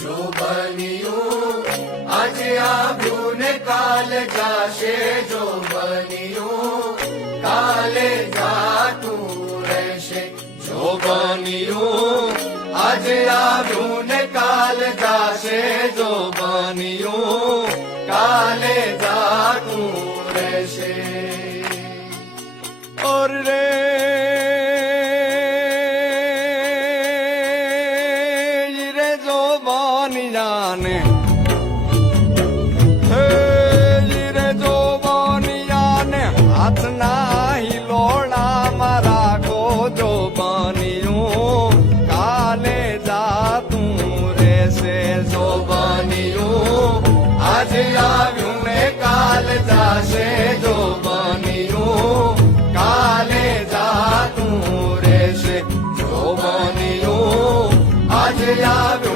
જો બન્યું આજે આવ્યું ને કાલ જાશે, જો બન્યું કાલે જાતું રહેશે. જો બન્યું આજે આવ્યું ને કાલ જાશે, જો બન્યું કાલે જાતું રહેશે. ઓર રે જાને રે જો બનિયાને હાથ ના હિલોડામાં રાખો, જો બન્યું કાલે જાતું રહેશે. જો બન્યું આજે આવ્યું ને કાલ જાશે, જો બન્યું કાલે જાતું રહેશે. જો બન્યું આજે આવ્યું